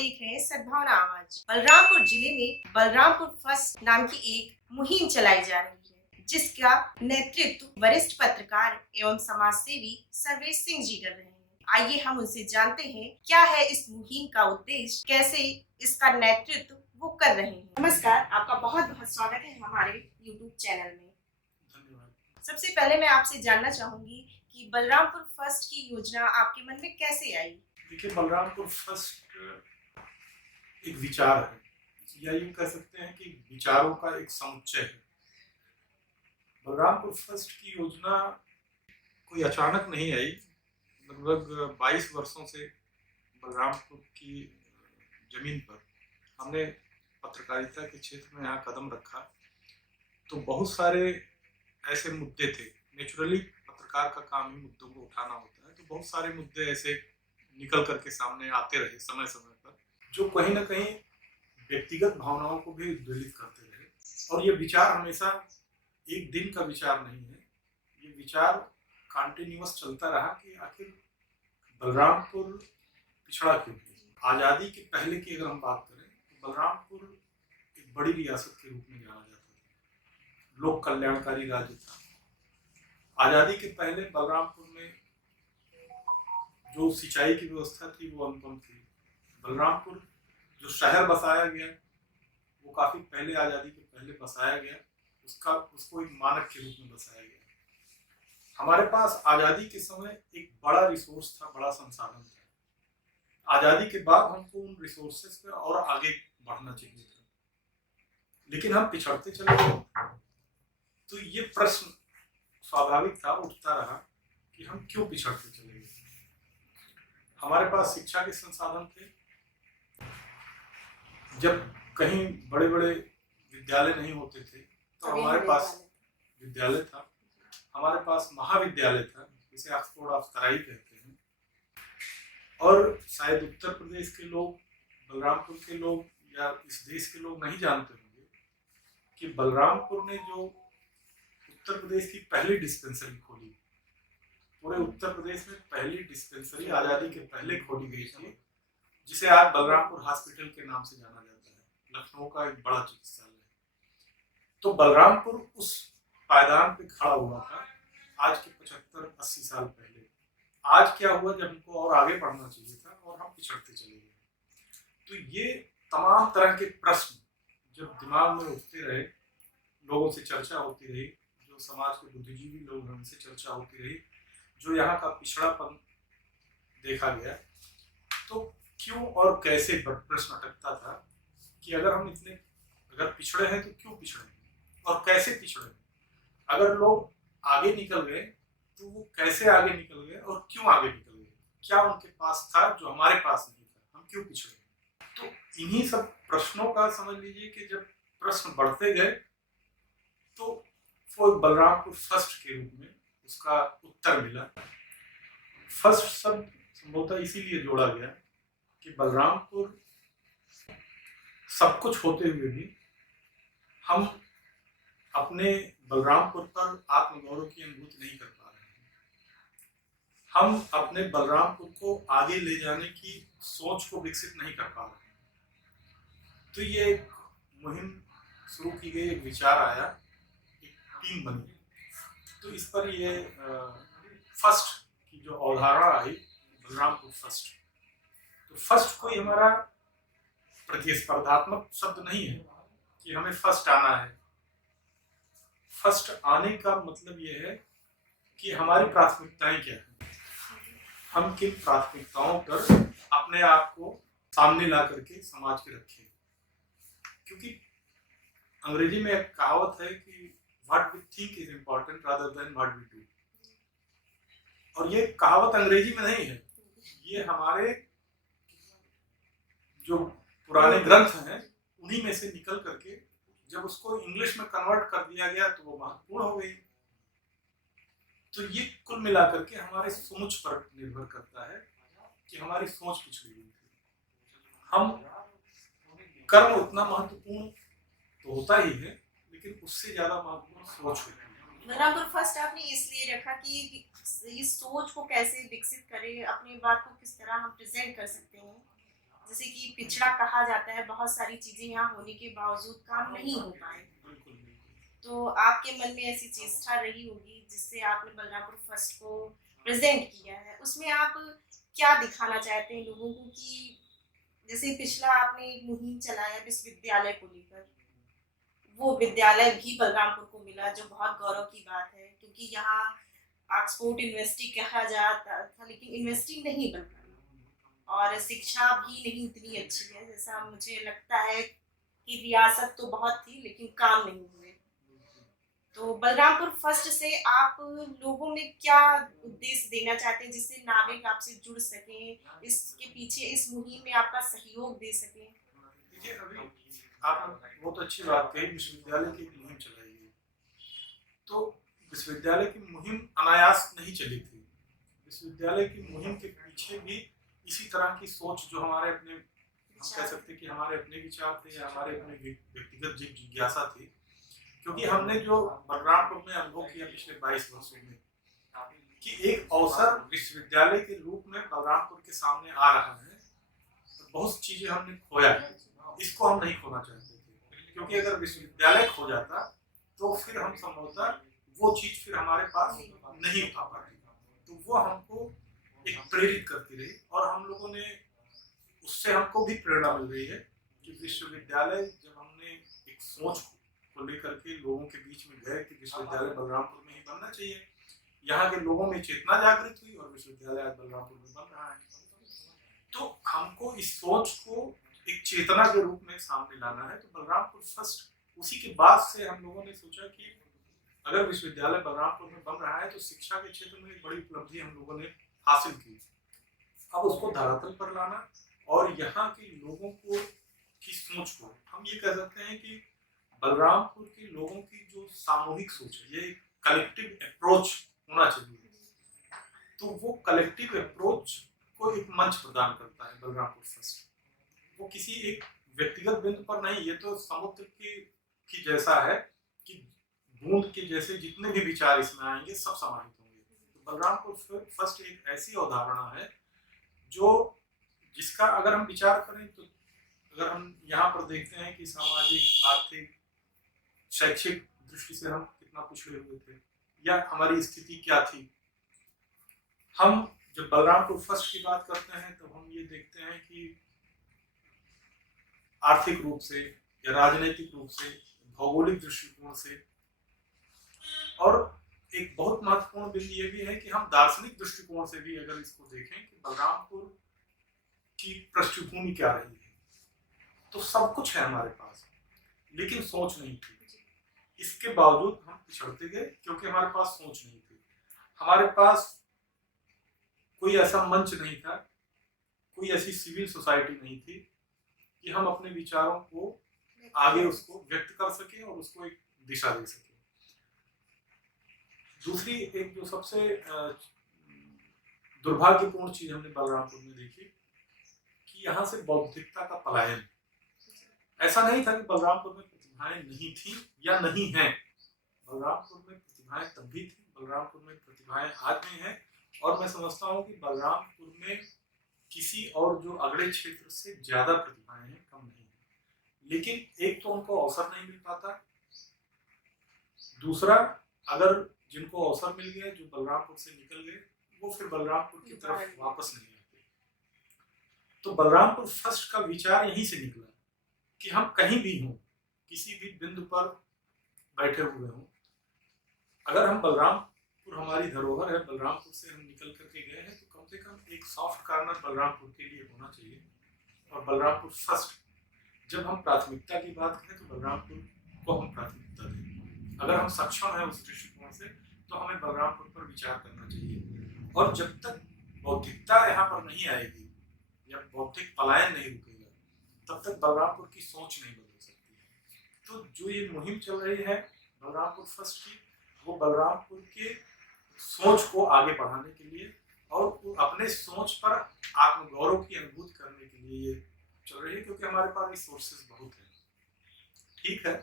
देख रहे हैं सद्भावना आवाज। बलरामपुर जिले में बलरामपुर फर्स्ट नाम की एक मुहिम चलाई जा रही है, जिसका नेतृत्व वरिष्ठ पत्रकार एवं समाज सेवी सर्वेश सिंह जी कर रहे हैं। आइए हम उनसे जानते हैं क्या है इस मुहिम का उद्देश्य, कैसे इसका नेतृत्व वो कर रहे हैं। नमस्कार, आपका बहुत बहुत स्वागत है हमारे YouTube चैनल में। धन्यवाद। सबसे पहले मैं आपसे जानना चाहूंगी कि बलरामपुर फर्स्ट की योजना आपके मन में कैसे आई? देखिए, बलरामपुर फर्स्ट एक विचार है, या यूं कह सकते हैं कि विचारों का एक समुच्चय है। बलरामपुर फर्स्ट की योजना कोई अचानक नहीं आई। लगभग 22 वर्षों से बलरामपुर की जमीन पर हमने पत्रकारिता के क्षेत्र में यहाँ कदम रखा, तो बहुत सारे ऐसे मुद्दे थे। नेचुरली पत्रकार का काम ही मुद्दों को उठाना होता है, तो बहुत सारे मुद्दे ऐसे निकल करके सामने आते रहे समय समय पर, जो कहीं ना कहीं व्यक्तिगत भावनाओं को भी उद्वेलित करते रहे। और ये विचार हमेशा एक दिन का विचार नहीं है, ये विचार कंटिन्यूअस चलता रहा कि आखिर बलरामपुर पिछड़ा क्यों है। आज़ादी के पहले की अगर हम बात करें तो बलरामपुर एक बड़ी रियासत के रूप में जाना जाता था, लोक कल्याणकारी राज्य था। आज़ादी के पहले बलरामपुर में जो सिंचाई की व्यवस्था थी वो अनुपम थी। बलरामपुर जो शहर बसाया गया वो काफी पहले, आज़ादी के पहले बसाया गया, उसको एक मानक के रूप में बसाया गया। हमारे पास आज़ादी के समय एक बड़ा रिसोर्स था, बड़ा संसाधन था। आज़ादी के बाद हमको उन रिसोर्सेस पे और आगे बढ़ना चाहिए था, लेकिन हम पिछड़ते चले गए। तो ये प्रश्न स्वाभाविक था, उठता रहा कि हम क्यों पिछड़ते चले गए। हमारे पास शिक्षा के संसाधन थे। जब कहीं बड़े बड़े विद्यालय नहीं होते थे तो हमारे पास विद्यालय था, हमारे पास महाविद्यालय था, जिसे ऑक्सफोर्ड ऑफ तराई कहते हैं। और शायद उत्तर प्रदेश के लोग, बलरामपुर के लोग या इस देश के लोग नहीं जानते होंगे कि बलरामपुर ने जो उत्तर प्रदेश की पहली डिस्पेंसरी खोली, पूरे उत्तर प्रदेश में पहली डिस्पेंसरी आज़ादी के पहले खोली गई थी, जिसे आज बलरामपुर हॉस्पिटल के नाम से जाना जाता है, लखनऊ का एक बड़ा चिकित्सालय। तो बलरामपुर उस पायदान पे खड़ा हुआ था आज के 75-80 साल पहले। आज क्या हुआ, जब हमको और आगे बढ़ना चाहिए था और हम पिछड़ते चले गए। तो ये तमाम तरह के प्रश्न जब दिमाग में उठते रहे, लोगों से चर्चा होती रही, जो समाज के बुद्धिजीवी लोग हैं उनसे चर्चा होती रही, जो यहाँ का पिछड़ापन देखा गया, तो क्यों और कैसे प्रश्न अटकता था कि अगर पिछड़े हैं तो क्यों पिछड़े हैं और कैसे पिछड़े हैं। अगर लोग आगे निकल गए तो वो कैसे आगे निकल गए और क्यों आगे निकल गए, क्या उनके पास था जो हमारे पास नहीं था, हम क्यों पिछड़े। तो इन्हीं सब प्रश्नों का समझ लीजिए कि जब प्रश्न बढ़ते गए तो वो बलरामपुर फर्स्ट के रूप में उसका उत्तर मिला। फर्स्ट शब्द संभवतः इसीलिए जोड़ा गया कि बलरामपुर सब कुछ होते हुए भी हम अपने बलरामपुर पर आत्मगौरव की अनुभूति नहीं कर पा रहे हैं। हम अपने बलरामपुर को आगे ले जाने की सोच को विकसित नहीं कर पा रहे हैं। तो ये एक मुहिम शुरू की गई, एक विचार आया, एक टीम बनी। तो इस पर ये फर्स्ट की जो अवधारणा आई, बलरामपुर फर्स्ट, तो फर्स्ट कोई हमारा प्रतिस्पर्धात्मक शब्द नहीं है कि हमें फर्स्ट आना है। फर्स्ट आने का मतलब यह है कि हमारी प्राथमिकताएं क्या हैं, हम किन प्राथमिकताओं पर अपने आप को सामने ला करके समाज के रखें। क्योंकि अंग्रेजी में एक कहावत है कि what we think is important rather than what we do. और ये कहावत अंग्रेजी में नहीं है, ये हमारे जो पुराने ग्रंथ हैं उन्हीं में से निकल करके जब उसको इंग्लिश में कन्वर्ट कर दिया गया तो वो महत्वपूर्ण हो गई। तो ये कुल मिलाकर के हमारे सोच पर निर्भर करता है कि हमारी सोच पिछड़ी हुई थी। हम कर्म उतना महत्वपूर्ण तो होता ही है, लेकिन उससे ज्यादा महत्वपूर्ण सोच होती है। बलरामपुर फर्स्ट आपने इसलिए रखा कि इस सोच को कैसे विकसित करें, अपनी बात को किस तरह हम प्रेजेंट कर सकते हैं। जैसे कि पिछड़ा कहा जाता है, बहुत सारी चीजें यहाँ होने के बावजूद काम नहीं हो पाए। बिल्कुल बिल्कुल। तो आपके मन में ऐसी चेष्टा रही होगी जिससे आपने बलरामपुर फर्स्ट को प्रेजेंट किया है, उसमें आप क्या दिखाना चाहते हैं लोगों को कि जैसे पिछला आपने एक मुहिम चलाया विश्वविद्यालय को लेकर, वो विद्यालय भी बलरामपुर को मिला जो बहुत गौरव की बात है, क्योंकि यहाँ ऑक्सफोर्ड यूनिवर्सिटी कहा जाता था लेकिन यूनिवर्सिटी नहीं बन पाई और शिक्षा भी नहीं उतनी अच्छी है जैसा मुझे लगता है कि रियासत तो बहुत थी लेकिन काम नहीं हुए। तो बलरामपुर फर्स्ट से आप लोगों में क्या उद्देश्य देना चाहते हैं जिससे नागरिक आपसे जुड़ सकें, इसके पीछे इस मुहिम में आपका सहयोग दे सकें? देखिए, अभी आपने बहुत अच्छी बात कही, विश्वविद्यालय की एक मुहिम चलाई गई। तो विश्वविद्यालय की मुहिम अनायास नहीं चली थी। विश्वविद्यालय की मुहिम के पीछे भी इसी तरह की सोच, जो हमारे अपने, हम कह सकते हैं कि हमारे अपने विचार थे या हमारे अपने व्यक्तिगत जिज्ञासा थी। क्योंकि हमने जो बलरामपुर में अनुभव किया पिछले 22 वर्षों में कि एक अवसर विश्वविद्यालय के रूप में बलरामपुर के सामने आ रहा है, तो बहुत चीजें हमने खोया, इसको हम नहीं खोना चाहते थे। क्योंकि अगर विश्वविद्यालय खो जाता तो फिर हम संभवतः वो चीज फिर हमारे पास नहीं उठा पाते। तो वो हमको एक प्रेरित करती रही और हम लोगों ने, उससे हमको भी प्रेरणा मिल रही है कि विश्वविद्यालय, जब हमने एक सोच को लेकर के लोगों के बीच में गए कि विश्वविद्यालय बलरामपुर में ही बनना चाहिए, यहाँ के लोगों में चेतना जागृत हुई और विश्वविद्यालय आज बलरामपुर में बन रहा है। तो हमको इस सोच को एक चेतना के रूप में सामने लाना है। तो बलरामपुर फर्स्ट, उसी के बाद से हम लोगों ने सोचा कि अगर विश्वविद्यालय बलरामपुर में बन रहा है तो शिक्षा के क्षेत्र में एक बड़ी उपलब्धि हम लोगों ने हासिल की। अब उसको धरातल पर लाना और यहाँ के लोगों को की सोच को, हम ये कह सकते हैं कि बलरामपुर के लोगों की जो सामूहिक सोच है, ये कलेक्टिव अप्रोच होना चाहिए। तो वो कलेक्टिव अप्रोच को एक मंच प्रदान करता है बलरामपुर फर्स्ट। वो किसी एक व्यक्तिगत बिंदु पर नहीं, ये तो समुद्र की जैसा है कि बूंद के जैसे जितने भी विचार इसमें आएंगे सब समाहित होंगे। तो बलरामपुर फर्स्ट एक ऐसी अवधारणा है जो, जिसका अगर हम विचार करें तो, अगर हम यहाँ पर देखते हैं कि सामाजिक, आर्थिक, शैक्षिक दृष्टि से हम कितना पिछड़े हुए थे या हमारी स्थिति क्या थी, हम जब बलरामपुर फर्स्ट की बात करते हैं तो हम ये देखते हैं कि आर्थिक रूप से या राजनीतिक रूप से, भौगोलिक दृष्टिकोण से, और एक बहुत महत्वपूर्ण बिंदु ये भी है कि हम दार्शनिक दृष्टिकोण से भी अगर इसको देखें कि बलरामपुर की पृष्ठभूमि क्या रही है, तो सब कुछ है हमारे पास, लेकिन सोच नहीं थी। इसके बावजूद हम पिछड़ते गए क्योंकि हमारे पास सोच नहीं थी। हमारे पास कोई ऐसा मंच नहीं था, कोई ऐसी सिविल सोसाइटी नहीं थी कि हम अपने विचारों को आगे उसको व्यक्त कर सके और उसको एक दिशा दे सके। दूसरी एक जो सबसे दुर्भाग्यपूर्ण चीज हमने बलरामपुर में देखी कि यहाँ से बौद्धिकता का पलायन। ऐसा नहीं था कि बलरामपुर में प्रतिभाएं नहीं थी या नहीं हैं। बलरामपुर में प्रतिभाएं तब भी थी, बलरामपुर में प्रतिभाएं आज भी हैं, और मैं समझता हूँ कि बलरामपुर में किसी और जो अगले क्षेत्र से ज्यादा प्रतिभाएं हैं, कम नहीं है। लेकिन एक तो उनको अवसर नहीं मिल पाता, दूसरा अगर जिनको अवसर मिल गया, जो बलरामपुर से निकल गए, वो फिर बलरामपुर की तरफ वापस नहीं आते। तो बलरामपुर फर्स्ट का विचार यहीं से निकला कि हम कहीं भी हों, किसी भी बिंदु पर बैठे हुए हों, अगर हम बलरामपुर हमारी धरोहर है, बलरामपुर से हम निकल करके गए हैं, तो कम से कम एक सॉफ्ट कॉर्नर बलरामपुर के लिए होना चाहिए। और बलरामपुर फर्स्ट, जब हम प्राथमिकता की बात करें तो बलरामपुर को हम प्राथमिकता दें। अगर हम सक्षम हैं उस दृष्टिकोण से तो हमें बलरामपुर पर विचार करना चाहिए। और जब तक बौद्धिकता यहाँ पर नहीं आएगी या बौद्धिक पलायन नहीं रुकेगा, तब तक बलरामपुर की सोच नहीं बदल सकती। तो जो ये मुहिम चल रही है बलरामपुर फर्स्ट की, वो बलरामपुर के सोच को आगे बढ़ाने के लिए और अपने सोच पर आत्मगौरव की अनुभूति करने के लिए ये चल रही है, क्योंकि हमारे पास रिसोर्सेज बहुत हैं। ठीक है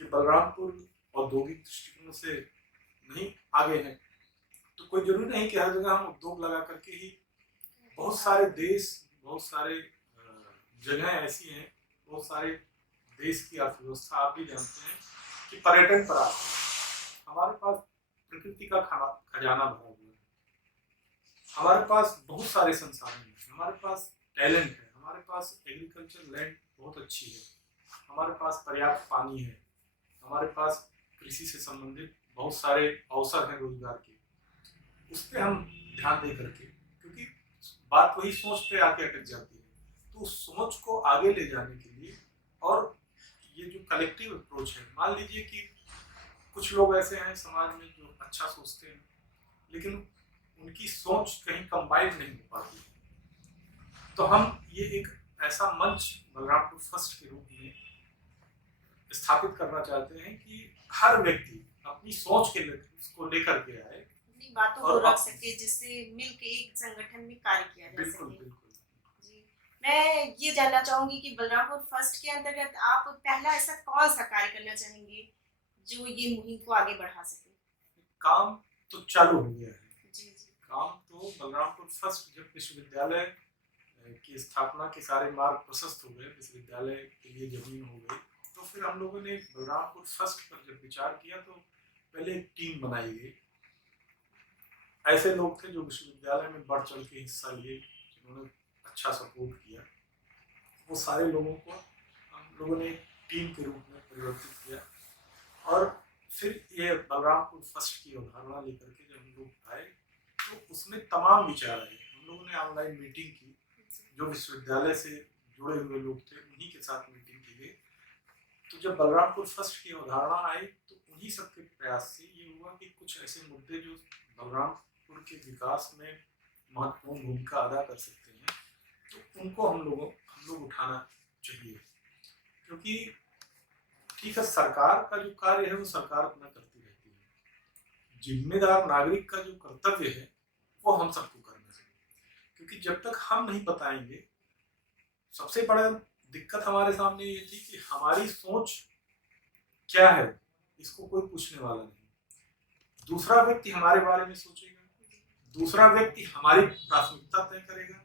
कि बलरामपुर औद्योगिक दृष्टिकोण से नहीं आगे है, तो कोई जरूरी नहीं कि हर जगह हम उद्योग लगा करके ही, बहुत सारे देश, बहुत सारे जगह ऐसी हैं, बहुत सारे देश की अर्थव्यवस्था आप भी जानते हैं कि पर्यटन पर आते हैं। हमारे पास प्रकृति का खजाना भरा हुआ है, हमारे पास बहुत सारे संसाधन हैं, हमारे पास टैलेंट है, हमारे पास एग्रीकल्चर लैंड बहुत अच्छी है, हमारे पास पर्याप्त पानी है, हमारे पास कृषि से संबंधित बहुत सारे अवसर हैं रोजगार के। उस पर हम ध्यान दे करके, क्योंकि बात वही सोच पे आके अटक जाती है, तो उस सोच को आगे ले जाने के लिए और ये जो कलेक्टिव अप्रोच है, मान लीजिए कि कुछ लोग ऐसे हैं समाज में जो अच्छा सोचते हैं लेकिन उनकी सोच कहीं कंबाइन नहीं हो पाती, तो हम ये एक ऐसा मंच बलरामपुर फर्स्ट के रूप में स्थापित करना चाहते हैं कि हर व्यक्ति अपनी सोच के उसको लेकर के आए, अपनी बातों को रख सके, जिससे मिलकर एक संगठन में कार्य किया जा बिल्कुल सके। बिल्कुल। जी, मैं ये जानना चाहूंगी कि बलरामपुर फर्स्ट के अंतर्गत आप पहला ऐसा कौन सा कार्य करना चाहेंगे जो ये मुहिम को आगे बढ़ा सके? काम तो चालू हो गया है। जी जी। काम तो बलरामपुर फर्स्ट जब विश्वविद्यालय की स्थापना के सारे मार्ग प्रशस्त हो गए, विश्वविद्यालय के लिए जमीन हो गई, तो फिर हम लोगों ने बलरामपुर फर्स्ट पर जब विचार किया तो पहले एक टीम बनाई गई। ऐसे लोग थे जो विश्वविद्यालय में बढ़ चढ़ के हिस्सा लिए, जिन्होंने अच्छा सपोर्ट किया, वो सारे लोगों को हम लोगों ने एक टीम के रूप में परिवर्तित किया। और फिर ये बलरामपुर फर्स्ट की अवधारणा लेकर के जब हम लोग आए तो उसमें तमाम विचार आए। हम लोगों ने ऑनलाइन मीटिंग की, जो विश्वविद्यालय से जुड़े हुए लोग थे उन्हीं के साथ मीटिंग की गई। तो जब बलरामपुर फर्स्ट की अवधारणा आई तो उन्हीं सबके प्रयास से ये हुआ कि कुछ ऐसे मुद्दे जो बलरामपुर के विकास में महत्वपूर्ण भूमिका अदा कर सकते हैं, तो उनको हम लोग उठाना चाहिए। क्योंकि ठीक है, सरकार का जो कार्य है वो सरकार अपना करती रहती है, जिम्मेदार नागरिक का जो कर्तव्य है वो हम सबको करना चाहिए। क्योंकि जब तक हम नहीं बताएंगे, सबसे बड़ा दिक्कत हमारे सामने ये थी कि हमारी सोच क्या है इसको कोई पूछने वाला नहीं। दूसरा व्यक्ति हमारे बारे में सोचेगा, दूसरा व्यक्ति हमारी प्राथमिकता तय करेगा।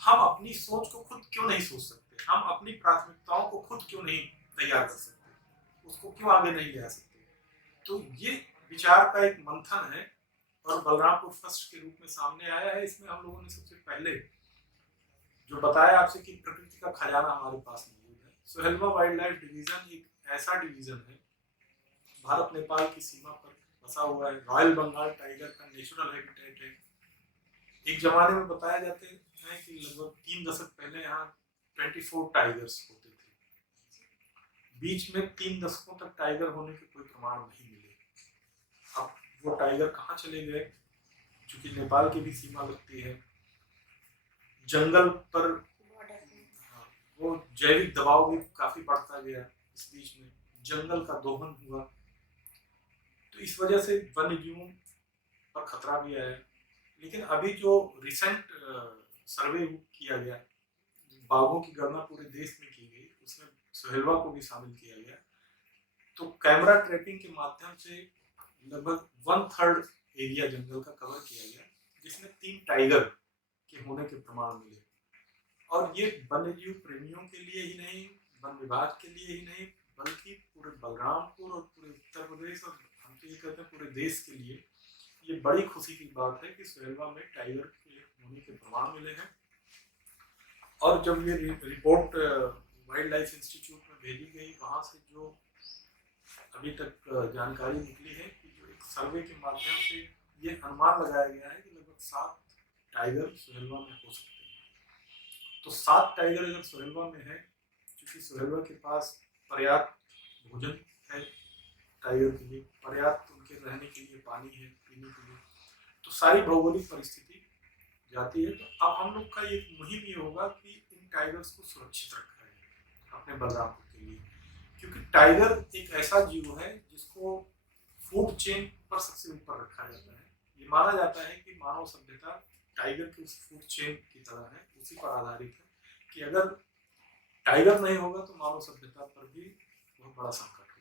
हम अपनी सोच को खुद क्यों नहीं सोच सकते, हम अपनी प्राथमिकताओं को खुद क्यों नहीं तैयार कर सकते, उसको क्यों आगे नहीं ले आ सकते। तो ये विचार का एक मंथन है और बलरामपुर फर्स्ट के रूप में सामने आया है। इसमें हम लोगों ने सबसे पहले जो बताया आपसे कि प्रकृति का खजाना हमारे पास मौजूद है। सोहेलवा वाइल्ड लाइफ डिवीजन एक ऐसा डिवीजन है, भारत नेपाल की सीमा पर बसा हुआ है, रॉयल बंगाल टाइगर का नेचुरल हैबिटेट है। एक जमाने में बताया जाते हैं कि लगभग 3 दशक पहले यहाँ 24 टाइगर्स होते थे। बीच में 3 दशकों तक टाइगर होने के कोई प्रमाण नहीं मिले। अब वो टाइगर कहाँ चले गए, चूंकि नेपाल की भी सीमा लगती है, जंगल पर वो जैविक दबाव भी काफी बढ़ता गया, इस बीच में जंगल का दोहन हुआ, तो इस वजह से वन्य जीवों पर खतरा भी आया। लेकिन अभी जो रिसेंट सर्वे किया गया, बाघों की गणना पूरे देश में की गई, उसमें सोहेलवा को भी शामिल किया गया, तो कैमरा ट्रैपिंग के माध्यम से लगभग 1/3 एरिया जंगल का कवर किया गया, जिसमें 3 टाइगर के होने के प्रमाण मिले। और ये वन्य जीव प्रेमियों के लिए ही नहीं, वन विभाग के लिए ही नहीं, बल्कि पूरे बलरामपुर और पूरे उत्तर प्रदेश और हम तो ये कहते हैं पूरे देश के लिए ये बड़ी खुशी की बात है कि सोहेलवा में टाइगर के होने के प्रमाण मिले हैं। और जब ये रिपोर्ट वाइल्ड लाइफ इंस्टीट्यूट में भेजी गई, वहाँ से जो अभी तक जानकारी निकली है कि जो एक सर्वे के माध्यम से ये अनुमान लगाया गया है कि लगभग 7 टाइगर सोहेलवा में हो सकते हैं। तो 7 टाइगर अगर सोहेलवा में है, क्योंकि सोहेलवा के पास पर्याप्त भोजन है, टाइगर के लिए पर्याप्त उनके रहने के लिए पानी है, पीने के लिए, तो सारी भौगोलिक परिस्थिति जाती है। तो अब हम लोग का एक मुहिम ये होगा कि इन टाइगर्स को सुरक्षित रखा है अपने बलरामपुर के लिए। क्योंकि टाइगर एक ऐसा जीव है जिसको फूड चेन पर सबसे ऊपर रखा जाता है। ये माना जाता है कि मानव सभ्यता टाइगर की उस फूड चेन की तरह है, उसी पर आधारित है कि अगर टाइगर नहीं होगा तो मानव सभ्यता पर भी बहुत बड़ा संकट होगा।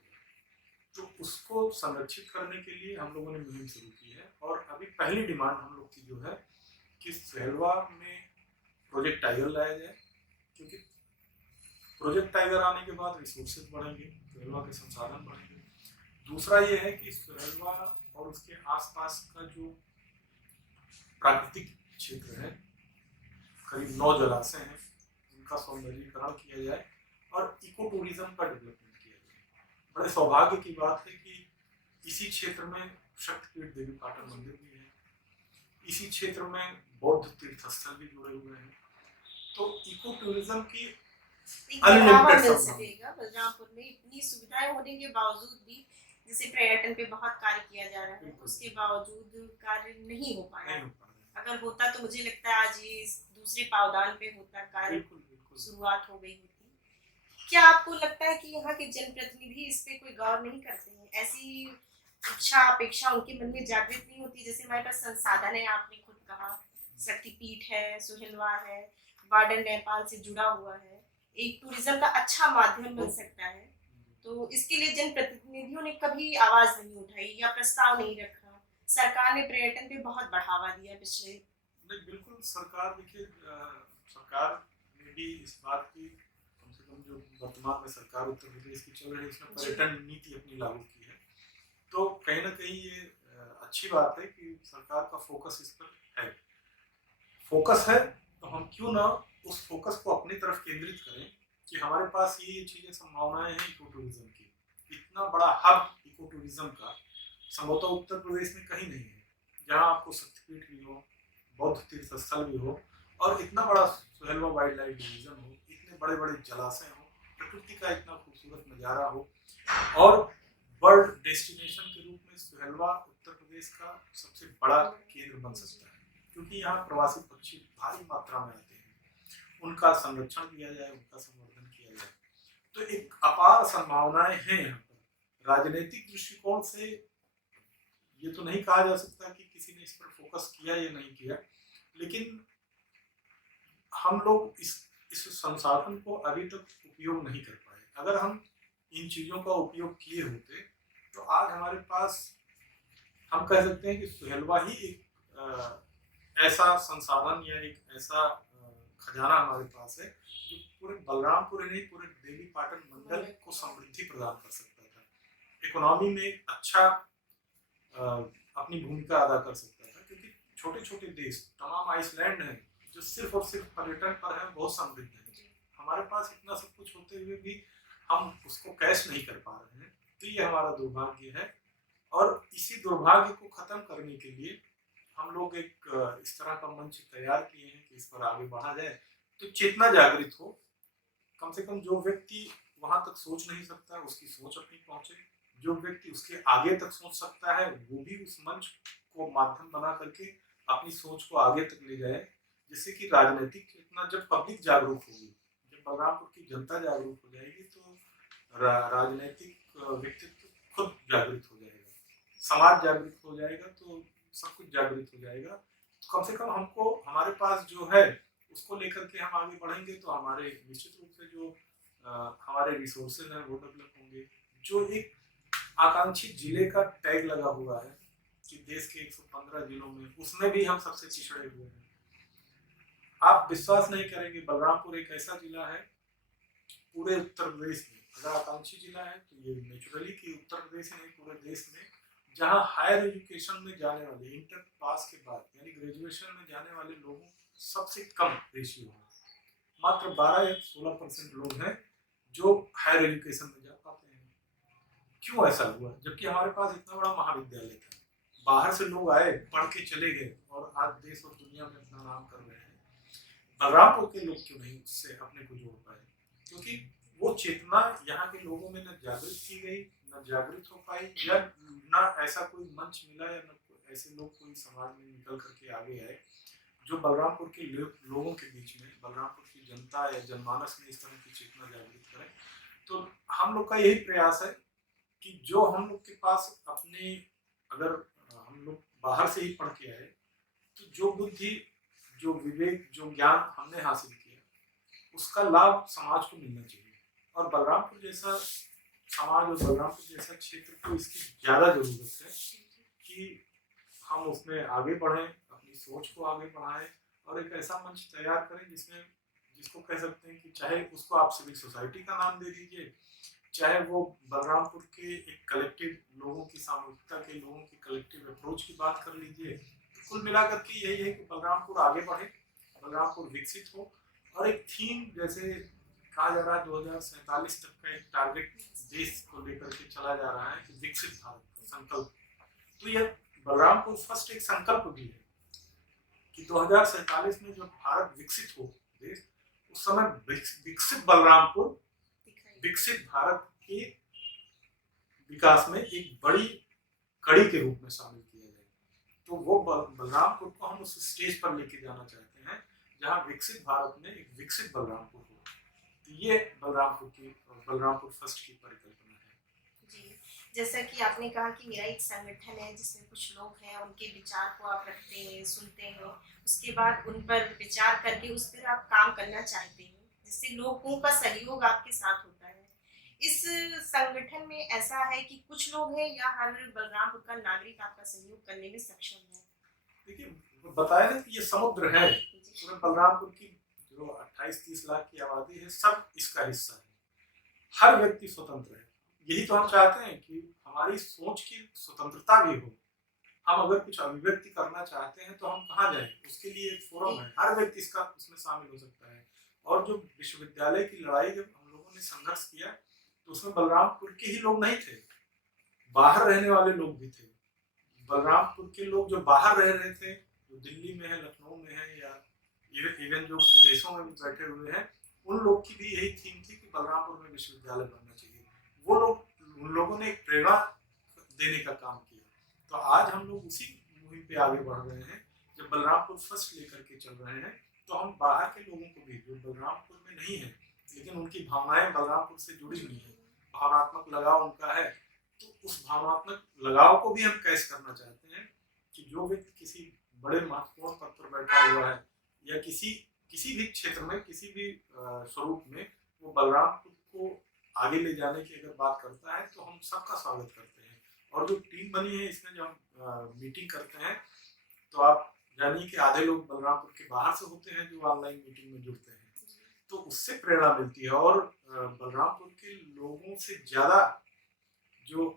तो उसको संरक्षित करने के लिए हम लोगों ने मुहिम शुरू की है। और अभी पहली डिमांड हम लोग की जो है कि सोहेलवा में प्रोजेक्ट टाइगर लाया जाए, क्योंकि प्रोजेक्ट टाइगर आने के बाद रिसोर्सेज बढ़ेंगे, सुहेलवा के संसाधन बढ़ेंगे। दूसरा ये है कि सुहेलवा और उसके आसपास का जो प्राकृतिक क्षेत्र है, करीब 9 जलाशय हैं, उनका सौंदर्यीकरण किया जाए और इको टूरिज्म का डेवलपमेंट किया जाए। बड़े सौभाग्य की बात है कि इसी क्षेत्र में शक्तिपीठ देवी पाटन मंदिर भी है, इसी क्षेत्र में बौद्ध तीर्थ स्थल भी जुड़े हुए हैं। तो इको टूरिज्म की बढ़ावा मिल सकेगा। बलरामपुर में इतनी सुविधाएं होने के बावजूद भी, जैसे पर्यटन पे बहुत कार्य किया जा रहा है, उसके बावजूद कार्य नहीं हो पाया। अगर होता तो मुझे लगता है आज ये दूसरे पावदान पे होता, कार्य शुरुआत हो गई होती। क्या आपको लगता है कि यहाँ के जनप्रतिनिधि इस पे कोई गौर नहीं करते हैं? ऐसी इच्छा अपेक्षा उनके मन में जागृत नहीं होती? जैसे हमारे पास संसाधन है, आपने खुद कहा, शक्तिपीठ है, सुहेलवा है, बॉर्डर नेपाल से जुड़ा हुआ है, एक टूरिज्म का अच्छा माध्यम बन सकता है, तो इसके लिए जनप्रतिनिधियों ने कभी आवाज नहीं उठाई या प्रस्ताव नहीं रखा? सरकार ने पर्यटन पे बहुत बढ़ावा दिया पिछले। नहीं, बिल्कुल सरकार, देखिए सरकार ने भी इस बात की, कम से कम जो वर्तमान में सरकार उत्तर प्रदेश की चल रही है, इसमें पर्यटन नीति अपनी लागू की है। तो कहीं ना कहीं ये अच्छी बात है कि सरकार का फोकस इस पर है। फोकस है तो हम क्यों ना उस फोकस को अपनी तरफ केंद्रित करें कि हमारे पास ये चीजें संभावनाएं हैं इको टूरिज्म की। इतना बड़ा हब इको टूरिज्म का संभवतः उत्तर प्रदेश में कहीं नहीं है, जहाँ आपको शक्तिपीठ भी हो, बौद्ध तीर्थ स्थल भी हो और इतना बड़ा सुहेलवा वाइल्ड लाइफ डिवीजन हो, इतने बड़े बड़े जलाशय हो, प्रकृति का इतना खूबसूरत नज़ारा हो और बर्ड डेस्टिनेशन के रूप में सुहेलवा उत्तर प्रदेश का सबसे बड़ा केंद्र बन सकता है, क्योंकि यहाँ प्रवासी पक्षी भारी मात्रा में आते हैं। उनका संरक्षण किया जाए, उनका संवर्धन किया जाए, तो एक अपार संभावनाएं हैं यहाँ पर। राजनीतिक दृष्टिकोण से ये तो नहीं कहा जा सकता कि किसी ने इस पर फोकस किया या नहीं किया, लेकिन हम लोग इस संसाधन को अभी तक उपयोग नहीं कर पाए। अगर हम इन चीज़ों का उपयोग किए होते तो आज हमारे पास, हम कह सकते हैं कि सुहेलवा ही एक ऐसा संसाधन या एक ऐसा खजाना हमारे पास है जो पूरे बलरामपुर नहीं, पूरे देवी पाटन मंडल को समृद्धि प्रदान कर सकता था, इकोनॉमी में अच्छा अपनी भूमिका अदा कर सकता था। क्योंकि छोटे छोटे देश, तमाम आइसलैंड हैं जो सिर्फ और सिर्फ पर्यटन पर हैं, बहुत समृद्ध हैं। हमारे पास इतना सब कुछ होते हुए भी हम उसको कैश नहीं कर पा रहे हैं, तो ये हमारा दुर्भाग्य है। और इसी दुर्भाग्य को खत्म करने के लिए हम लोग एक इस तरह का मंच तैयार किए हैं कि इस पर आगे बढ़ा जाए, तो चेतना जागृत हो। कम से कम जो व्यक्ति वहां तक सोच नहीं सकता, उसकी सोच अपनी पहुंचे। जो व्यक्ति उसके आगे तक सोच सकता है, वो भी उस मंच को माध्यम बना करके अपनी सोच को आगे तक ले जाए, जिससे कि राजनीतिक चेतना, जब पब्लिक जागरूक होगी, जब बलरामपुर की जनता जागरूक हो जाएगी, तो राजनीतिक व्यक्तित्व खुद जागृत हो जाएगा, समाज जागृत हो जाएगा, तो सब कुछ जागृत हो जाएगा। तो कम से कम हमको, हमारे पास जो है उसको लेकर के हम आगे बढ़ेंगे, तो हमारे निश्चित रूप से जो हमारे रिसोर्सेज हैं वो डेवलप होंगे। जो एक आकांक्षी जिले का टैग लगा हुआ है कि देश के 115 जिलों में, उसमें भी हम सबसे पिछड़े हुए हैं। आप विश्वास नहीं करेंगे, बलरामपुर एक ऐसा जिला है पूरे उत्तर प्रदेश में, अगर आकांक्षी जिला है तो ये नेचुरली कि उत्तर प्रदेश में, पूरे देश में, जहाँ हायर एजुकेशन में जाने वाले, इंटर पास के बाद यानी ग्रेजुएशन में जाने वाले लोगों सबसे कम रेशियो है। मात्र 12 या 16% लोग हैं जो हायर एजुकेशन में जा पाते हैं। क्यों ऐसा हुआ? जबकि हमारे पास इतना बड़ा महाविद्यालय था, बाहर से लोग आए, पढ़ के चले गए और आज देश और दुनिया में अपना नाम कर रहे हैं। बलरामपुर के लोग क्यों नहीं उससे अपने को जोड़ पाए? क्योंकि वो चेतना यहाँ के लोगों में न जागृत की गई, न जागृत हो पाई, या न ऐसा कोई मंच मिला, या न ऐसे लोग कोई समाज में निकल करके आगे आए जो बलरामपुर के लोगों के बीच में, बलरामपुर की जनता या जनमानस में इस तरह की चेतना जागृत करें। तो हम लोग का यही प्रयास है कि जो हम लोग के पास अपने, अगर हम लोग बाहर से ही पढ़ के आए, तो जो बुद्धि, जो विवेक, जो ज्ञान हमने हासिल किया, उसका लाभ समाज को मिलना चाहिए। और बलरामपुर जैसा समाज और बलरामपुर जैसा क्षेत्र को इसकी ज़्यादा ज़रूरत है कि हम उसमें आगे बढ़ें, अपनी सोच को आगे बढ़ाएं और एक ऐसा मंच तैयार करें जिसमें जिसको कह सकते हैं कि चाहे उसको आप सिविल सोसाइटी का नाम दे दीजिए, चाहे वो बलरामपुर के एक कलेक्टिव लोगों की सामूहिकता के लोगों की कलेक्टिव अप्रोच की बात कर लीजिए। कुल मिलाकर के यही है कि बलरामपुर आगे बढ़े, बलरामपुर विकसित हो, और एक थीम जैसे कहा जा रहा है 2047 तक का एक टारगेट देश को लेकर के चला जा रहा है कि विकसित भारत का संकल्प। तो यह बलरामपुर फर्स्ट एक संकल्प भी है कि 2047 में जब भारत विकसित हो देश, उस समय विकसित बलरामपुर विकसित भारत के विकास में एक बड़ी कड़ी के रूप में शामिल किया जाए। तो वो बलरामपुर को हम उस स्टेज पर लेके जाना चाहते हैं जहां विकसित भारत में एक विकसित बलरामपुर हो। तो ये बलरामपुर फर्स्ट की परिकल्पना है। जी, जैसा कि आपने कहा कि मेरा एक संगठन है जिसमें कुछ लोग हैं, उनके विचार को आप रखते हैं, सुनते हैं, उसके बाद उन पर विचार करके उस पर आप काम करना चाहते हैं, जिससे लोगों का सहयोग आपके साथ होता है। इस संगठन में ऐसा है कि कुछ लोग हैं या हर बलरामपुर का नागरिक आपका सहयोग करने में सक्षम है? देखिए, बताया ना कि ये समुद्र है, पूरे बलरामपुर की जो 28-30 लाख की आबादी है, सब इसका हिस्सा है। हर व्यक्ति स्वतंत्र है। यही तो हम चाहते हैं कि हमारी सोच की स्वतंत्रता भी हो। हम अगर कुछ अभिव्यक्ति करना चाहते हैं तो हम कहाँ जाएं? उसके लिए एक फोरम है, हर व्यक्ति इसका उसमें शामिल हो सकता है। और जो विश्वविद्यालय की लड़ाई जब हम लोगों ने संघर्ष किया तो उसमें बलरामपुर के ही लोग नहीं थे, बाहर रहने वाले लोग भी थे। बलरामपुर के लोग जो बाहर रह रहे थे, जो दिल्ली में है, लखनऊ में है, या इवन जो विदेशों में भी बैठे हुए हैं, उन लोग की भी यही थीम थी कि बलरामपुर में विश्वविद्यालय बनना चाहिए। वो लोग, उन लोगों ने एक प्रेरणा देने का काम किया। तो आज हम लोग उसी मुहिम पे आगे बढ़ रहे हैं। जब बलरामपुर फर्स्ट लेकर के चल रहे हैं तो हम बाहर के लोगों को भी, जो बलरामपुर में नहीं है लेकिन उनकी भावनाएं बलरामपुर से जुड़ी हुई है, भावनात्मक लगाव उनका है, तो उस भावनात्मक लगाव को भी हम कैश करना चाहते हैं कि जो व्यक्ति किसी बड़े महत्वपूर्ण पद पर बैठा हुआ है या किसी भी क्षेत्र में, किसी भी स्वरूप में, वो बलरामपुर को आगे ले जाने की अगर बात करता है तो हम सबका स्वागत करते हैं। और जो टीम बनी है, इसमें जब हम मीटिंग करते हैं तो आप जानिए कि आधे लोग बलरामपुर के बाहर से होते हैं जो ऑनलाइन मीटिंग में जुड़ते हैं, तो उससे प्रेरणा मिलती है। और बलरामपुर के लोगों से ज्यादा जो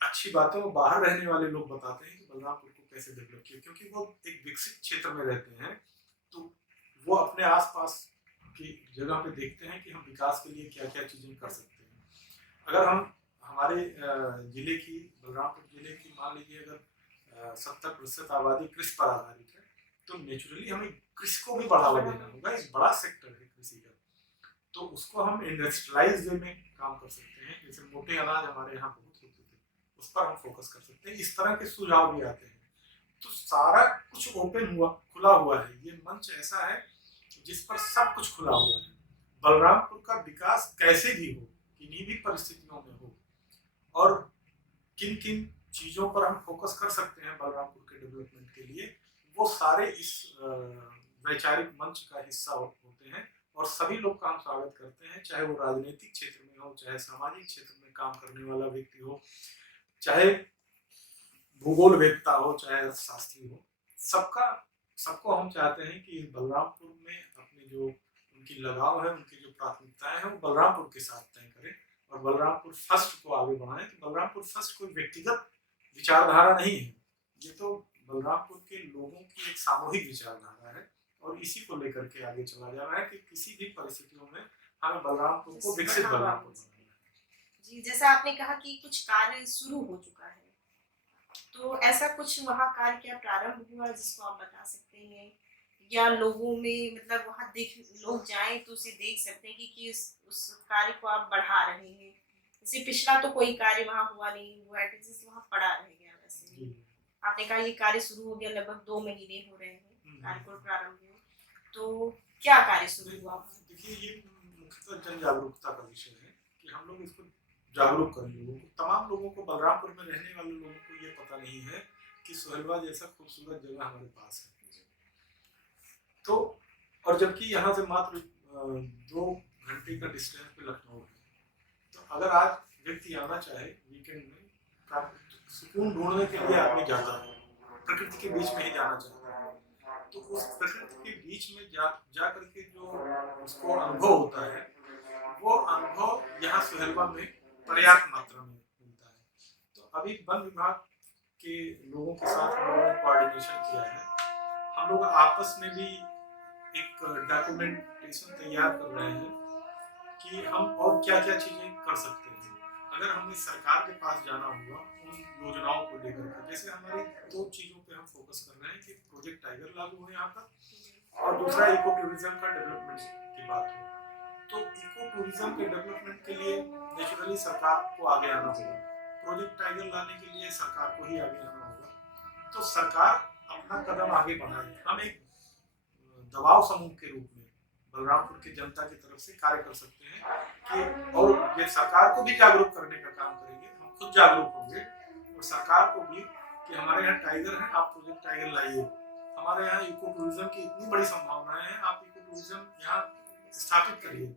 अच्छी बातें वो बाहर रहने वाले लोग बताते हैं कि बलरामपुर को कैसे डेवलप किया, क्योंकि वो एक विकसित क्षेत्र में रहते हैं, तो वो अपने आसपास की जगह पे देखते हैं कि हम विकास के लिए क्या क्या चीजें कर सकते हैं। अगर हम हमारे जिले की, बलरामपुर जिले की मान लीजिए अगर 70% आबादी कृषि पर आधारित है, तो नेचुरली हमें कृषि को भी बढ़ावा देना होगा। एक बड़ा सेक्टर है कृषि का, तो उसको हम इंडस्ट्रियलाइज वे में काम कर सकते हैं। जैसे मोटे अनाज हमारे यहाँ बहुत होते थे, उस पर हम फोकस कर सकते हैं। इस तरह के सुझाव भी आते हैं। तो सारा कुछ ओपन हुआ, खुला हुआ है। ये मंच ऐसा है जिस पर सब कुछ खुला हुआ है। बलरामपुर का विकास कैसे भी हो, किन्हीं भी परिस्थितियों में हो, और किन किन चीजों पर हम फोकस कर सकते हैं बलरामपुर के डेवलपमेंट के लिए, वो सारे इस वैचारिक मंच का हिस्सा होते हैं। और सभी लोग का हम स्वागत करते हैं, चाहे वो राजनीतिक क्षेत्र में हो, चाहे सामाजिक क्षेत्र में काम करने वाला व्यक्ति हो, चाहे भूगोलवेत्ता हो, चाहे अर्थशास्त्री हो। सबको हम चाहते हैं कि बलरामपुर में अपने जो उनकी लगाव है, उनकी जो प्राथमिकताएं हैं, वो बलरामपुर के साथ तय करें और बलरामपुर फर्स्ट को आगे बढ़ाएं। तो बलरामपुर फर्स्ट कोई व्यक्तिगत विचारधारा नहीं है, ये तो बलरामपुर के लोगों की एक सामूहिक विचारधारा है, और इसी को लेकर के आगे चला जा रहा है कि किसी भी परिस्थितियों में हमें बलरामपुर को विकसित बलरामपुर बनाना है। जी, जैसा आपने कहा कि कुछ कार्य शुरू हो चुका है, तो ऐसा कुछ वहाँ कार्य क्या प्रारंभ हुआ जिसको आप बता सकते हैं, या लोगों में मतलब वहाँ लोग जाएं तो उसे देख सकते हैं कि उस कार्य को आप बढ़ा रहे हैं? जैसे पिछला तो कोई कार्य वहाँ हुआ नहीं, हुआ है जैसे वहाँ पड़ा रह गया। वैसे आपने कहा ये कार्य शुरू हो गया, लगभग 2 महीने हो रहे हैं कार्य को प्रारंभ हुए, तो क्या कार्य शुरू हुआ? देखिए, ये मुख्यतः जन जागरूकता का विषय है कि हम लोग इसको जागरूक करें लोगों को। तमाम लोगों को, बलरामपुर में रहने वाले लोगों को ये पता नहीं है कि सोहेलवा जैसा खूबसूरत जगह हमारे पास है। तो और जबकि यहाँ से मात्र 2 घंटे का डिस्टेंस पे लखनऊ है। तो अगर आज व्यक्ति आना चाहे वीकेंड में, सुकून ढूंढने के लिए आदमी जाता है, प्रकृति के बीच में ही जाना चाहता है, तो उस प्रकृति के बीच में जा करके जो उसको अनुभव होता है, वो अनुभव यहाँ सुहेलवा में पर्याप्त मात्रा में मिलता है। तो अभी वन विभाग के लोगों के साथ हम लोगों ने कोऑर्डिनेशन किया है। हम लोग आपस में भी एक डॉक्यूमेंटेशन तैयार कर रहे हैं कि हम और क्या क्या चीजें कर सकते हैं। अगर हमें सरकार के पास जाना हुआ उन योजनाओं को लेकर के, जैसे हमारी 2 चीजों पे हम फोकस कर रहे हैं कि प्रोजेक्ट टाइगर लागू हो यहाँ पर और दूसरा इको टूरिज्म का डेवलपमेंट की बात हो। तो इको टूरिज्म के डेवलपमेंट के लिए नेचुरली सरकार को आगे आना होगा, प्रोजेक्ट टाइगर लाने के लिए सरकार को ही आगे आना होगा। तो सरकार अपना कदम आगे बढ़ाए, हम एक दबाव समूह के रूप में बलरामपुर की जनता की तरफ से कार्य कर सकते हैं कि और ये सरकार को भी जागरूक करने का काम करेंगे, हम खुद जागरूक होंगे और सरकार को भी कि हमारे यहाँ टाइगर है, आप प्रोजेक्ट टाइगर लाइए, हमारे यहाँ इको टूरिज्म की इतनी बड़ी संभावनाएं हैं, आप इको टूरिज्म यहाँ स्थापित करिए।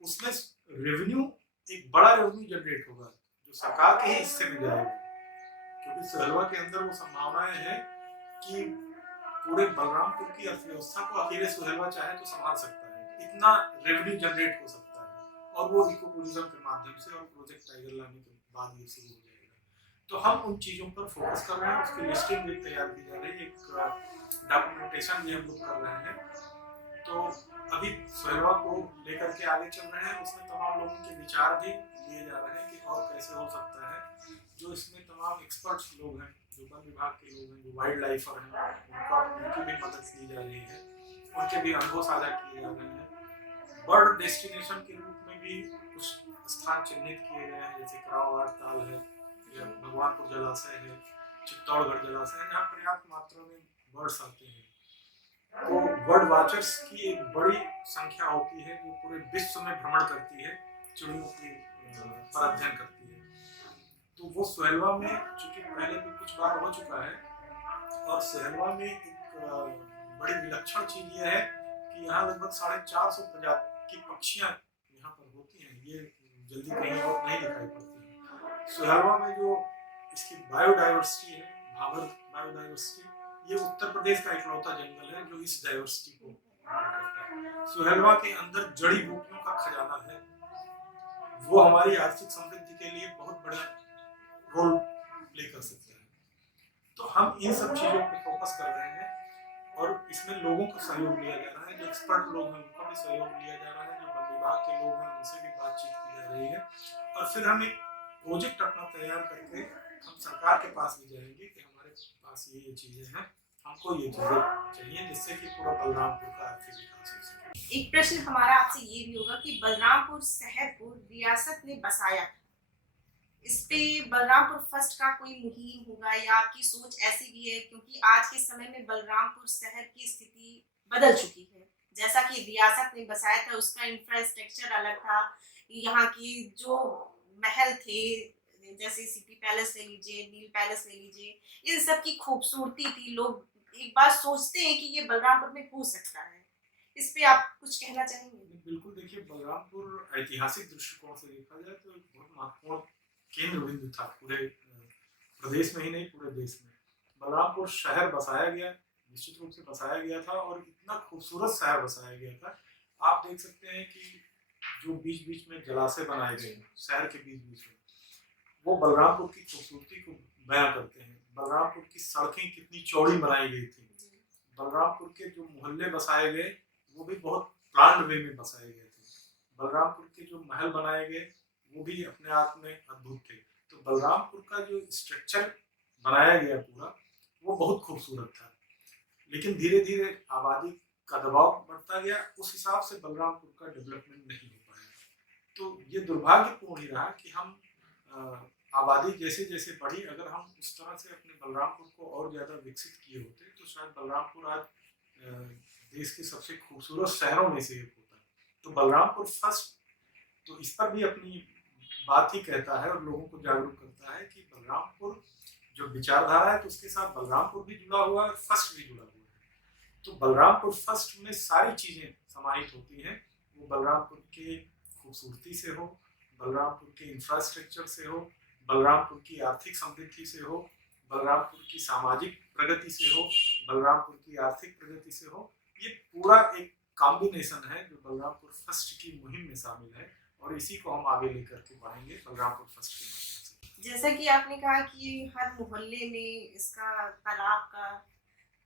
उसमें रेवेन्यू, एक बड़ा रेवेन्यू जनरेट होगा जो सरकार के ही हिस्से में जाएगा, क्योंकि सुहेलवा के अंदर वो संभावनाएं हैं कि पूरे बलरामपुर की अर्थव्यवस्था को अकेले सुहेलवा चाहे तो संभाल सकता है, इतना रेवेन्यू जनरेट हो सकता है और वो इको टूरिज्म के माध्यम से और प्रोजेक्ट टाइगर लाने के बाद ये शुरू हो जाएगा। तो हम उन चीजों पर फोकस कर रहे हैं, उसकी लिस्टिंग भी तैयार की जा रही है, एक डॉक्यूमेंटेशन भी हम लोग कर रहे हैं। तो अभी सुहेलवा को लेकर के आगे चल रहे हैं, उसमें तमाम लोगों के विचार भी लिए जा रहे हैं कि और कैसे हो सकता है। जो इसमें तमाम एक्सपर्ट्स लोग हैं, जो वन विभाग के लोग हैं, जो वाइल्ड लाइफर हैं, उनकी भी मदद ली जा रही है, उनके भी अनुभव साझा किए जा रहे हैं। बर्ड डेस्टिनेशन के रूप में भी कुछ स्थान चिन्हित किए गए हैं, जैसे करावाड़ ताल है या भगवानपुर जलाशय है, चित्तौड़गढ़ जलाशय है, जहाँ पर्याप्त मात्रा में बर्ड्स आते हैं। तो बर्ड वॉचर्स की एक बड़ी संख्या होती है जो पूरे विश्व में भ्रमण करती है, चिड़ियों की पर अध्ययन करती है। तो वो सुहेलवा में, चूंकि पहले भी कुछ बार हो चुका है, और सुहेलवा में एक बड़ी विलक्षण चीज ये है कि यहाँ लगभग 450 प्रजाति की पक्षियां यहाँ पर होती हैं, ये जल्दी कहीं और नहीं दिखाई पड़ती हैं। सुहेलवा में जो इसकी बायोडाइवर्सिटी है, भाबर बायोडाइवर्सिटी, ये उत्तर प्रदेश का इकलौता जंगल है जो इस डाइवर्सिटी को करता है। सुहेलवा के अंदर जड़ी बूटियों का खजाना है, वो हमारी आर्थिक समृद्धि के लिए बहुत बड़ा रोल प्ले कर सकते हैं। तो हम इन सब चीजों पे फोकस कर रहे हैं और इसमें लोगों का सहयोग लिया जा रहा है, जो एक्सपर्ट लोग हैं उनका भी सहयोग लिया जा रहा है, जो वन विभाग के लोग हैं उनसे भी बातचीत की जा रही है, और फिर हम एक प्रोजेक्ट अपना तैयार करके हम सरकार के पास भी जाएंगे कि हमारे पास ये चीजें हैं, हमको ये चीजें चाहिए जिससे कि पूरा बलरामपुर का आर्थिक विकास हो सके। एक प्रश्न हमारा आपसे ये भी होगा कि बलरामपुर शहर को रियासत ने बसाया था, इस पे बलरामपुर फर्स्ट का कोई मुहिम होगा या आपकी सोच ऐसी भी है, क्योंकि आज के समय में बलरामपुर शहर की स्थिति बदल चुकी है। जैसा कि रियासत ने बसाया था उसका इंफ्रास्ट्रक्चर अलग था, यहाँ की जो महल थे जैसे सिटी पैलेस ले लीजिए, नील पैलेस ले लीजिए, इन सब की खूबसूरती थी। लोग एक बार सोचते हैं कि ये बलरामपुर में हो सकता है, इस पे आप कुछ कहना चाहेंगे? बिल्कुल, देखिए बलरामपुर ऐतिहासिक दृष्टिकोण से देखा जाए तो एक बहुत महत्वपूर्ण केंद्र बिंदु था पूरे प्रदेश में ही नहीं पूरे देश में। बलरामपुर शहर बसाया गया, निश्चित रूप से बसाया गया था और इतना खूबसूरत शहर बसाया गया था। आप देख सकते हैं कि जो बीच बीच में जलाशय बनाए गए शहर के बीच बीच में, वो बलरामपुर की खूबसूरती को बयां करते हैं। बलरामपुर की सड़कें कितनी चौड़ी बनाई गई थी, बलरामपुर के जो मोहल्ले बसाए गए वो भी बहुत प्लान्ड वे में बसाए गए थे, बलरामपुर के जो महल बनाए गए वो भी अपने आप में अद्भुत थे। तो बलरामपुर का जो स्ट्रक्चर बनाया गया पूरा वो बहुत खूबसूरत था, लेकिन धीरे धीरे आबादी का दबाव बढ़ता गया, उस हिसाब से बलरामपुर का डेवलपमेंट नहीं हो पाया। तो ये दुर्भाग्यपूर्ण ही रहा कि हम आबादी जैसे जैसे बढ़ी, अगर हम उस तरह से अपने बलरामपुर को और ज़्यादा विकसित किए होते तो शायद बलरामपुर आज देश के सबसे खूबसूरत शहरों में से एक होता। तो बलरामपुर फर्स्ट तो इस पर भी अपनी बात ही कहता है और लोगों को जागरूक करता है कि बलरामपुर जो विचारधारा है तो उसके साथ बलरामपुर भी जुड़ा हुआ है, फर्स्ट भी जुड़ा हुआ है। तो बलरामपुर फर्स्ट में सारी चीज़ें समाहित होती हैं, वो बलरामपुर की खूबसूरती से हो, बलरामपुर के इंफ्रास्ट्रक्चर से हो, बलरामपुर की आर्थिक समृद्धि से हो, बलरामपुर की सामाजिक प्रगति से हो, बलरामपुर की आर्थिक प्रगति से हो, ये पूरा एक कॉम्बिनेशन है जो बलरामपुर फर्स्ट की मुहिम में शामिल है और इसी को हम आगे लेकर के बढ़ेंगे बलरामपुर फर्स्ट के माध्यम से। जैसा कि आपने कहा कि हर मोहल्ले में इसका तालाब का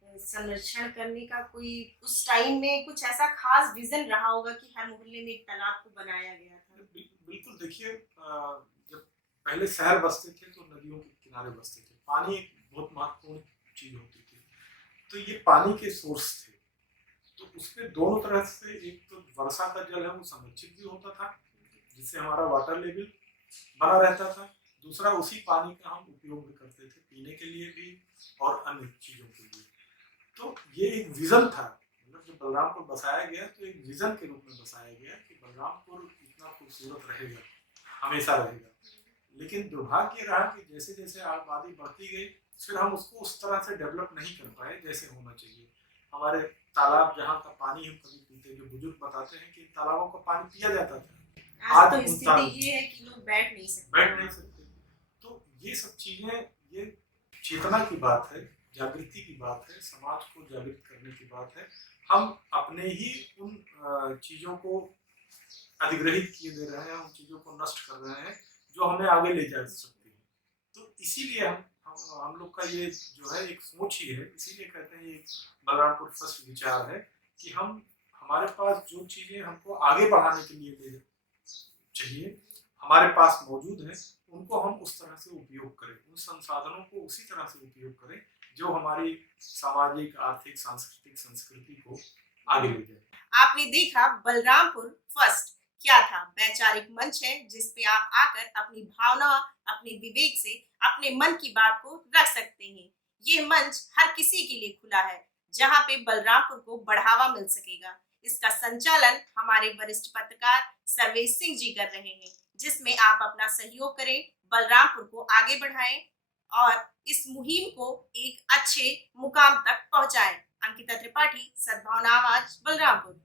संरक्षण करने का कोई उस टाइम में कुछ ऐसा खास विजन रहा होगा कि हर मोहल्ले में एक तालाब को बनाया गया था। बिल्कुल, देखिए जब पहले शहर बसते थे तो नदियों के किनारे बसते थे, पानी एक बहुत महत्वपूर्ण चीज होती थी, तो ये पानी के सोर्स थे, तो उसमें दोनों तरह से, एक तो वर्षा का जल है वो संरक्षित भी होता था जिससे हमारा वाटर लेवल बना रहता था, दूसरा उसी पानी का हम उपयोग भी करते थे पीने के लिए भी और अन्य चीजों के लिए। तो ये एक विजन था, मतलब जब बलरामपुर बसाया गया तो एक विजन के रूप में बसाया गया कि बलरामपुर इतना खूबसूरत रहेगा, हमेशा रहेगा। लेकिन दुर्भाग्य रहा कि जैसे जैसे आबादी बढ़ती गई फिर हम उसको उस तरह से डेवलप नहीं कर पाए जैसे होना चाहिए। हमारे तालाब जहाँ का पानी हम कभी पीते, जो बुजुर्ग बताते हैं कि तालाबों का पानी पिया जाता था, आज तो स्थिति ये है कि लोग बैठ नहीं सकते। तो ये सब चीजें, ये चेतना की बात है, जागृति की बात है, समाज को जागृत करने की बात है। हम अपने ही उन चीजों को अधिग्रहित किए दे रहे हैं, उन चीजों को नष्ट कर रहे हैं जो हमें आगे ले जा सकती है। तो इसीलिए हम लोग का ये जो है एक सोच ही है, इसीलिए कहते हैं ये बलरामपुर फर्स्ट विचार है कि हमारे पास जो चीजें हमको आगे बढ़ाने के लिए ले चाहिए, हमारे पास मौजूद है, उनको हम उस तरह से उपयोग करें, उन संसाधनों को उसी तरह से उपयोग करें जो हमारी सामाजिक, आर्थिक, सांस्कृतिक संस्कृति को आगे ले जाए। आपने देखा बलरामपुर फर्स्ट क्या था, वैचारिक मंच है जिसपे आप आकर अपनी भावना, अपने विवेक से अपने मन की बात को रख सकते हैं। ये मंच हर किसी के लिए खुला है जहाँ पे बलरामपुर को बढ़ावा मिल सकेगा। इसका संचालन हमारे वरिष्ठ पत्रकार सर्वेश सिंह जी कर रहे हैं, जिसमें आप अपना सहयोग करें, बलरामपुर को आगे बढ़ाएं और इस मुहिम को एक अच्छे मुकाम तक पहुंचाएं। अंकिता त्रिपाठी, सद्भावना आवाज, बलरामपुर।